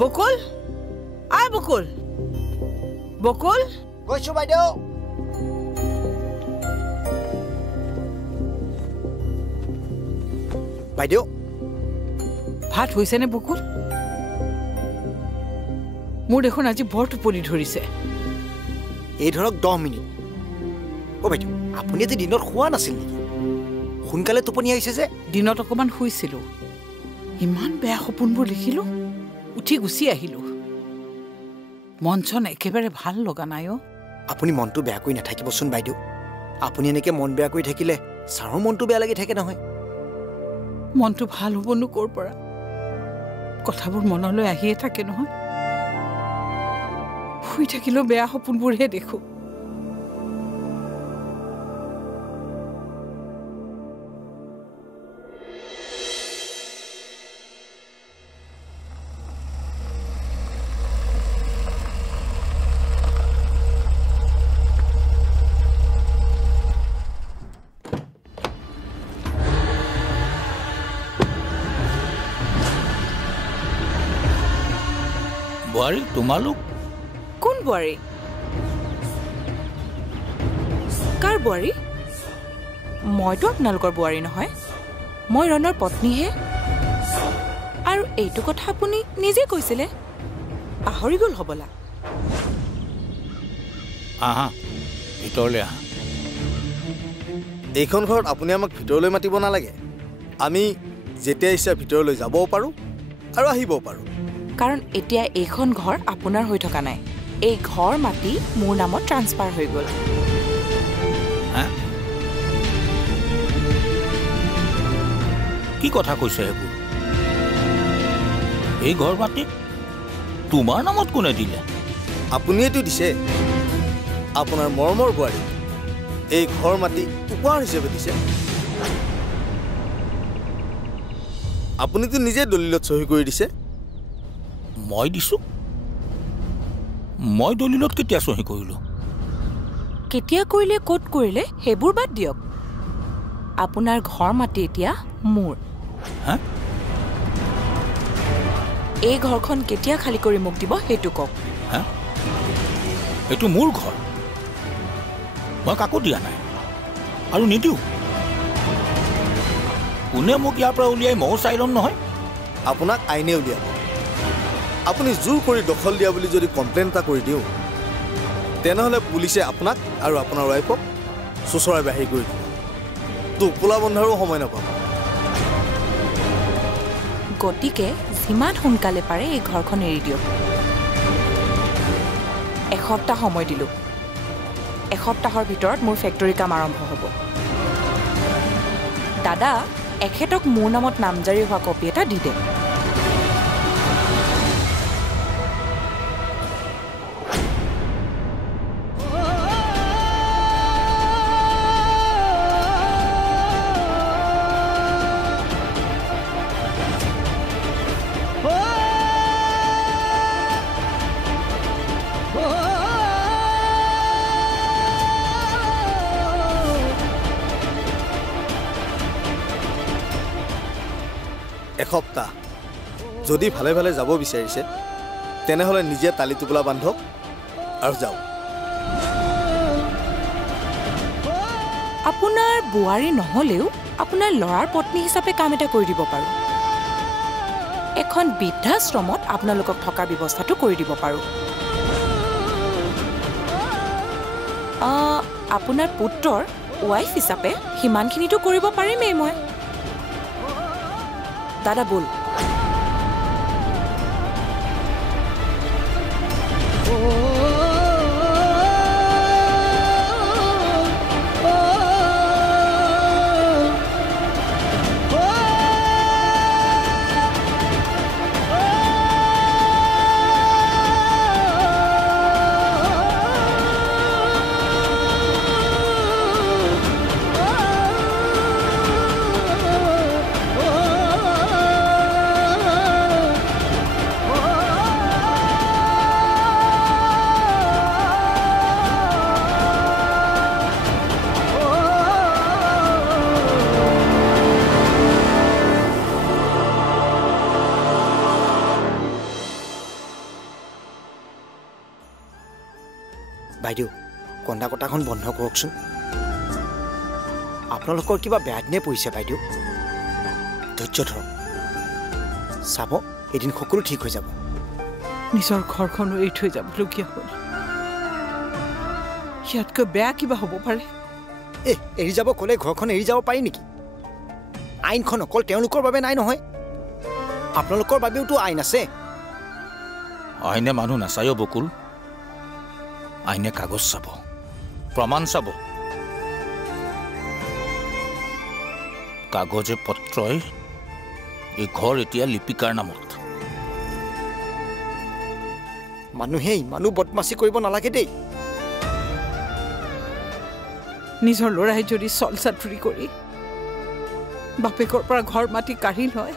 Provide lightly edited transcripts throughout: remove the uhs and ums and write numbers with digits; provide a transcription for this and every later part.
বকুল বকুল বকুল গৈছো বাইদেউ বাইদেউ ভাত হৈছেনে বকুল মোৰ দেখোন আজি বৰ টোপনি ধৰিছে এই ধৰক 10 মিনিট বাইদেউ আপুনি আজি দিনত শুৱা নাছিল নেকি সোনকালে টোপনি আহিছে যে দিনত অকমান শুইছিলো ইমান বেয়া সপোনবোৰ দেখিলো উঠি গুচি আহিলো মনচন একেবাৰে ভাল লগা নাই আপুনি মনটো বেয়া কৰি নাথাকিবচোন বাইদেউ আপুনি এনেকে মন বেয়া কৰি থাকিলে ছাৰৰ মনটো বেয়া লাগি থাকে নহয় মনটো ভাল হ'বনো ক'ৰ পৰা কথাবোৰ মনলৈ আহিয়ে থাকে নহয় শুই থাকিলেও বেয়া সপোনবোৰহে দেখো বুৱাৰী তোমালোক কোন বুৱাৰী কাৰ বুৱাৰী মইতো আপোনালোকৰ বুৱাৰী নহয় মই ৰণৰ পত্নীহে আৰু এইটো কথা আপুনি নিজে কৈছিলে পাহৰি গ'ল হ'বলা আহা ভিতৰলৈ আহা এইখন ঘৰত আপুনি আমাক ভিতৰলৈ মাতিব নালাগে আমি যেতিয়া ইচ্ছা ভিতৰলৈ যাবও পাৰোঁ আৰু আহিবও পাৰোঁ কাৰণ এতিয়া এইখন ঘৰ আপোনাৰ হৈ থকা নাই এই ঘৰ মাটি মোৰ নামত ট্ৰান্সফাৰ হৈ গ'ল কি কথা কৈছে সেইবোৰ এই ঘৰ মাটি তোমাৰ নামত কোনে দিলে আপুনিয়েতো দিছে আপোনাৰ মৰমৰ বোৱাৰী এই ঘৰ মাটি উপহাৰ হিচাপে দিছে আপুনিতো নিজে দলিলত চহী কৰি দিছে মই দিছো মই দলিলত কেতিয়া চহী কৰিলো কেতিয়া কৰিলে ক'ত কৰিলে সেইবোৰ বাদ দিয়ক আপোনাৰ ঘৰ মাটি এতিয়া মোৰ এই ঘৰখন কেতিয়া খালী কৰি মোক দিব সেইটো কওক এইটো মোৰ ঘৰ মই কাকো দিয়া নাই আৰু নিদিওঁ কোনে মোক ইয়াৰ পৰা উলিয়াই ময়ো চাই ল'ম নহয় আপোনাক আইনে উলিয়াব আপুনি জোৰ কৰি দখল দিয়া বুলি যদি কমপ্লেইন এটা কৰি দিওঁ তেনেহ'লে পুলিচে আপোনাক আৰু আপোনাৰ ৱাইফক চোচৰাই বাহিৰ কৰি দিব টোপোলা বন্ধাৰো সময় নাপাব গতিকে যিমান সোনকালে পাৰে এই ঘৰখন এৰি দিয়ক এসপ্তাহ সময় দিলোঁ এসপ্তাহৰ ভিতৰত মোৰ ফেক্টৰী কাম আৰম্ভ হ'ব দাদা এখেতক মোৰ নামত নামজাৰি হোৱা কপি এটা দি দে এসপ্তাহ যদি ভালে ভালে যাব বিচাৰিছে তেনেহ'লে নিজে তালি টোপোলা বান্ধক আৰু যাওক আপোনাৰ বুৱাৰী নহ'লেও আপোনাৰ ল'ৰাৰ পত্নী হিচাপে কাম এটা কৰি দিব পাৰোঁ এখন বৃদ্ধাশ্ৰমত আপোনালোকক থকাৰ ব্যৱস্থাটো কৰি দিব পাৰোঁ আপোনাৰ পুত্ৰৰ ৱাইফ হিচাপে সিমানখিনিতো কৰিব পাৰিমেই মই দাদা বল বাইদেউ কন্দা কটাখন বন্ধ কৰকচোন আপোনালোকৰ কিবা বেয়া দিনে পৰিছে বাইদেউ ধৈৰ্য ধৰক চাব এদিন সকলো ঠিক হৈ যাব নিজৰ ঘৰখন এৰি থৈ যাবলগীয়া হ'ল ইয়াতকৈ বেয়া কিবা হ'ব পাৰে এৰি যাব ক'লে ঘৰখন এৰি যাব পাৰি নেকি আইনখন অকল তেওঁলোকৰ বাবে নাই নহয় আপোনালোকৰ বাবেওতো আইন আছে আইনে মানুহ নাচায় বকুল আইনে কাগজ চাব প্ৰমাণ চাব কাগজে পত্ৰই এই ঘৰ এতিয়া লিপিকাৰ নামত মানুহে ইমানো বদমাচি কৰিব নালাগে দেই নিজৰ ল'ৰাই যদি চল চাতুৰি কৰি বাপেকৰ পৰা ঘৰ মাটি কাঢ়ি লয়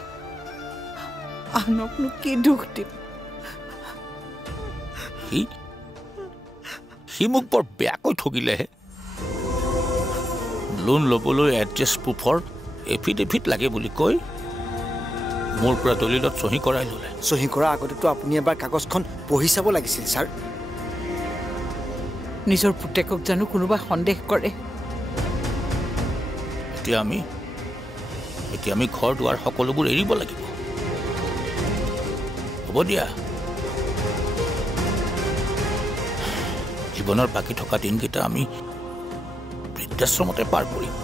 আনকনো কি দুখ দিম সি মোক বৰ বেয়াকৈ ঠগিলেহে লোন ল'বলৈ এড্ৰেছ প্ৰুফৰ এফিডেভিট লাগে বুলি কৈ মোৰ পৰা দলিলত চহী কৰাই ল'লে চহী কৰাৰ আগতেতো আপুনি এবাৰ কাগজখন পঢ়ি চাব লাগিছিল ছাৰ নিজৰ পুতেকক জানো কোনোবা সন্দেহ কৰে এতিয়া আমি ঘৰ দুৱাৰ সকলোবোৰ এৰিব লাগিব হ'ব দিয়া জীৱনৰ বাকী থকা দিনকেইটা আমি বৃদ্ধাশ্ৰমতে পাৰ কৰিম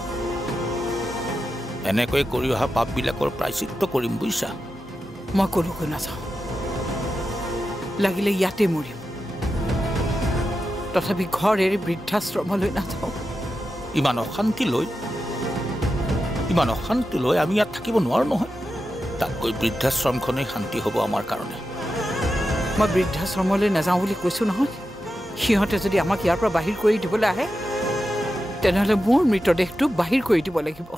এনেকৈ কৰি অহা পাপবিলাকৰ প্ৰায়চিত্ত কৰিম বুজিছা মই ক'লৈকো নাযাওঁ লাগিলে ইয়াতে মৰিম তথাপি ঘৰ এৰি বৃদ্ধাশ্ৰমলৈ নাযাওঁ ইমান অশান্তি লৈ আমি ইয়াত থাকিব নোৱাৰো নহয় তাতকৈ বৃদ্ধাশ্ৰমখনেই শান্তি হ'ব আমাৰ কাৰণে মই বৃদ্ধাশ্ৰমলৈ নাযাওঁ বুলি কৈছোঁ নহয় সিহঁতে যদি আমাক ইয়াৰ পৰা বাহিৰ কৰি দিবলৈ আহে তেনেহ'লে মোৰ মৃতদেহটো বাহিৰ কৰি দিব লাগিব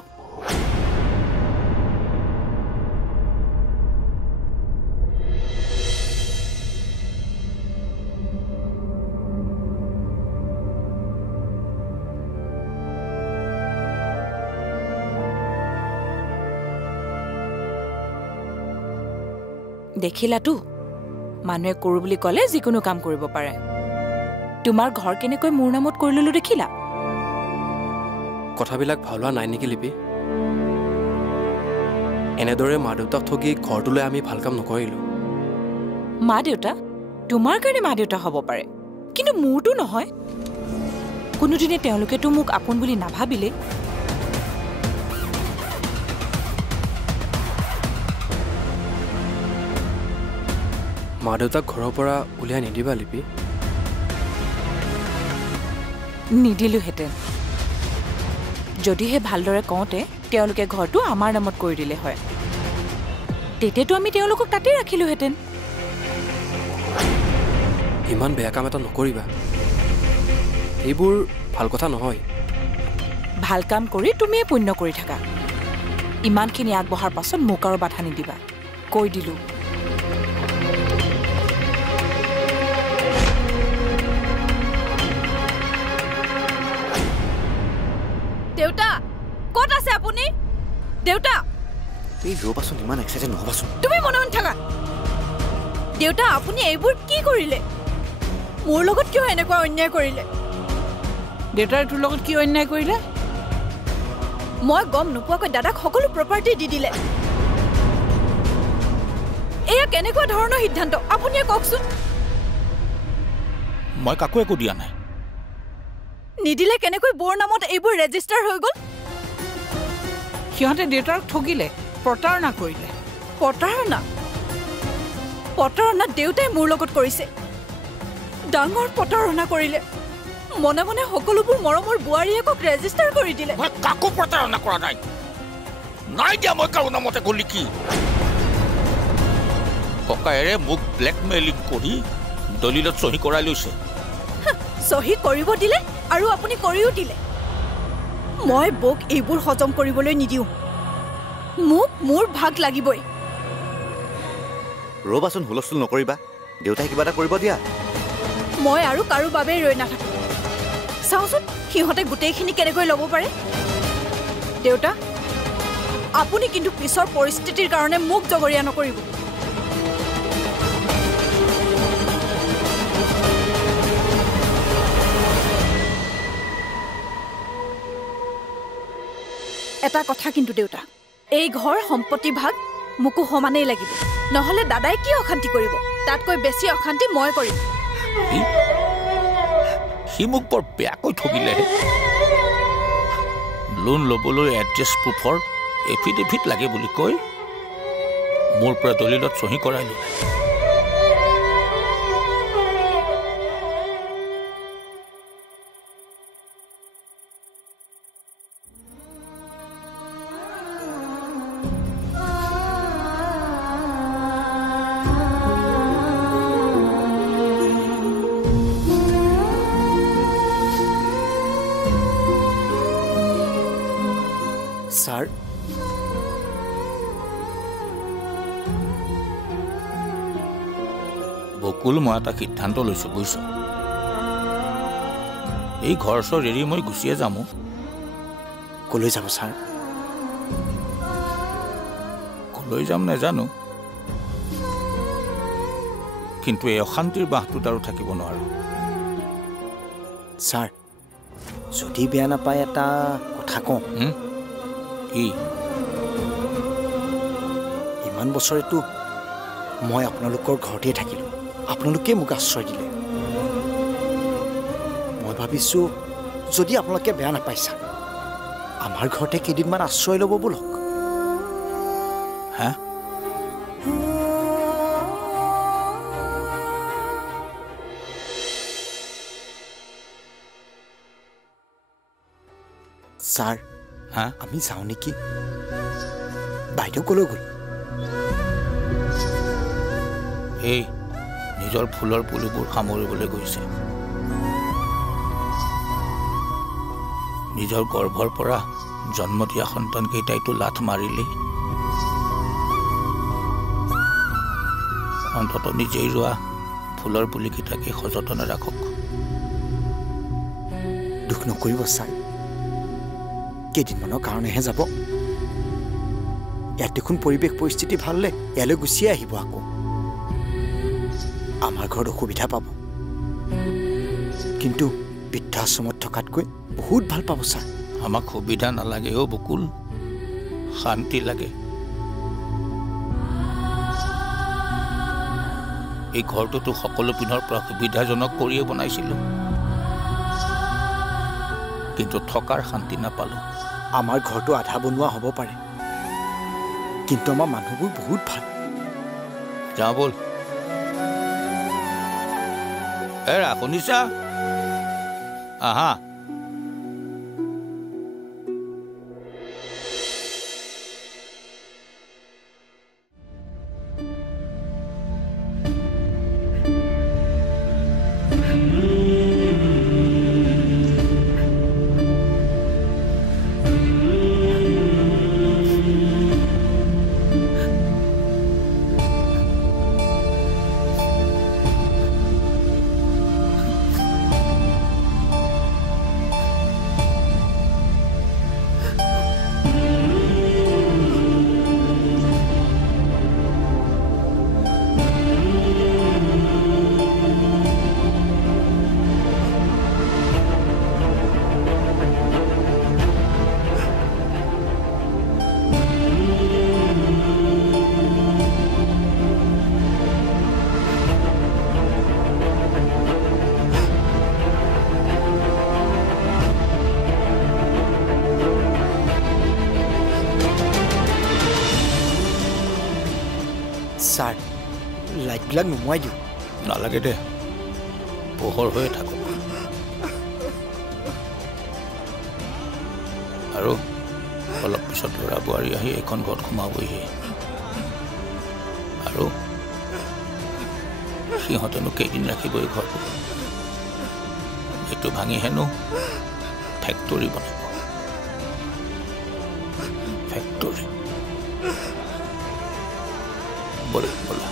দেখিলাতো মানুহে কৰো বুলি ক'লে যিকোনো কাম কৰিব পাৰে তোমাৰ ঘৰ কেনেকৈ মোৰ নামত কৰি ললো দেখিলা কথাবিলাক ভাল হোৱা নাই নেকি লিপি এনেদৰে মা দেউতাক ঠগি ঘৰটোলৈ আমি ভাল কাম নকৰিলো মা দেউতা তোমাৰ কাৰণে মা দেউতা হ'ব পাৰে কিন্তু মোৰটো নহয় কোনোদিনে তেওঁলোকেতো মোক আপোন বুলি নাভাবিলে মা দেউতাক ঘৰৰ পৰা উলিয়াই নিদিবা লিপি নিদিলোহেঁতেন যদিহে ভালদৰে কওঁতে তেওঁলোকে ঘৰটো আমাৰ নামত কৰি দিলে হয় তেতিয়াতো আমি তেওঁলোকক তাতে ৰাখিলোহেঁতেন ইমান বেয়া কাম এটা নকৰিবা এইবোৰ ভাল কথা নহয় ভাল কাম কৰি তুমিয়ে পুণ্য কৰি থাকা ইমানখিনি আগবঢ়াৰ পাছত মোক আৰু বাধা নিদিবা কৈ দিলো দেউতা ক'ত আছে আপুনি দেউতা এই ৰ'বাচোন ইমান এক্সাইটেড নহ'বাচোন তুমি মনে মনে থাকা দেউতা আপুনি এইবোৰ কি কৰিলে মোৰ লগত কিয় এনেকুৱা অন্যায় কৰিলে দেউতাই তোৰ লগত কি অন্যায় কৰিলে মই গম নোপোৱাকৈ দাদাক সকলো প্ৰপাৰ্টি দি দিলে এয়া কেনেকুৱা ধৰণৰ সিদ্ধান্ত আপুনিয়ে কওকচোন মই কাকো একো দিয়া নাই নিদিলে কেনেকৈ বৰ নামত এইবোৰ ৰেজিষ্টাৰ হৈ গ'ল সিহঁতে দেউতাক ঠগিলে প্ৰতাৰণা কৰিলে প্ৰতাৰণা দেউতাই মোৰ লগত কৰিছে ডাঙৰ প্ৰতাৰণা কৰিলে মনে মনে সকলোবোৰ মৰমৰ বোৱাৰীয়েকক ৰেজিষ্টাৰ কৰি দিলে মই কাকো প্ৰতাৰণা কৰা নাই দিয়া মই কাৰো নামতে গ'লি কি ককায়েৰে মোক ব্লেকমেইলিং কৰি দলিলত চহী কৰাই লৈছে চহী কৰিব দিলে আৰু আপুনি কৰিও দিলে মই বক এইবোৰ হজম কৰিবলৈ নিদিওঁ মোক মোৰ ভাগ লাগিবই ৰ'বাচোন হুলস্থুল নকৰিবা দেউতাই কিবা এটা কৰিব দিয়া মই আৰু কাৰো বাবে ৰৈ নাথাকো চাওঁচোন সিহঁতে গোটেইখিনি কেনেকৈ ল'ব পাৰে দেউতা আপুনি কিন্তু পিছৰ পৰিস্থিতিৰ কাৰণে মোক জগৰীয়া নকৰিব এটা কথা কিন্তু দেউতা, এই ঘৰ সম্পত্তি ভাগ মোকো সমানেই লাগিব, নহ'লে দাদাই কি অশান্তি কৰিব? তাতকৈ বেছি অশান্তি মই কৰিম। সি মোক বৰ বেয়াকৈ ঠগিলে। লোন ল'বলৈ এড্ৰেছ প্ৰুফৰ এফিডেভিট লাগে বুলি কৈ মোৰ পৰা দলিলত চহী কৰাই ল'লে। ছাৰ, বকুল, মই এটা সিদ্ধান্ত লৈছোঁ বুজিছ। এই ঘৰ চৰ এৰি মই গুচিয়ে যাম। কলৈ যাব ছাৰ? কলৈ যাম নাজানো, কিন্তু এই অশান্তিৰ বাঁহটোত আৰু থাকিব নোৱাৰো। ছাৰ, যদি বেয়া নাপায় এটা কথা কওঁ। কি? ইমান বছৰেতো মই আপোনালোকৰ ঘৰতেই থাকিলোঁ, আপোনালোকে মোক আশ্ৰয় দিলে। মই ভাবিছোঁ যদি আপোনালোকে বেয়া নাপায় ছাৰ, আমাৰ ঘৰতে কেইদিনমান আশ্ৰয় ল'ব বোলক। হা? ছাৰ, হা? আমি যাওঁ নেকি? বাইদেউ কলৈ গ'ল? এই নিজৰ ফুলৰ পুলিবোৰ সামৰিবলৈ গৈছে। নিজৰ গৰ্ভৰ পৰা জন্ম দিয়া সন্তানকেইটাইতো লাথ মাৰিলেই। অন্ততঃ নিজেই ৰোৱা ফুলৰ পুলিকেইটাকে সযতনে ৰাখক। দুখ নকৰিব ছাৰ, কেইদিনমানৰ কাৰণেহে যাব। ইয়াত দেখোন পৰিৱেশ পৰিস্থিতি ভাললে ইয়ালৈ গুচিয়ে আহিব আকৌ। আমাৰ ঘৰত অসুবিধা পাব, কিন্তু বৃদ্ধাশ্ৰমত থকাতকৈ বহুত ভাল পাব ছাৰ। আমাক সুবিধা নালাগে অ' বকুল, শান্তি লাগে। এই ঘৰটোতো সকলো পিনৰ পৰা সুবিধাজনক কৰিয়ে বনাইছিলোঁ, কিন্তু থকাৰ শান্তি নাপালোঁ। আমাৰ ঘৰটো আধা বনোৱা হ'ব পাৰে, কিন্তু আমাৰ মানুহবোৰ বহুত ভাল। যাওঁ ব'ল। এৰা শুনিছা? আহা। ছাৰ, লাইটবিলাক নুমুৱাই দিওঁ। নালাগে দে, পোহৰ হৈয়ে থাকক। আৰু অলপ পিছত ল'ৰা বোৱাৰী আহি এইখন ঘৰত সোমাবহি, আৰু সিহঁতেনো কেইদিন ৰাখিব এই ঘৰটো? এইটো ভাঙি হেনো ফেক্টৰী বনাব। ফেক্টৰী ব'লা ব'লা।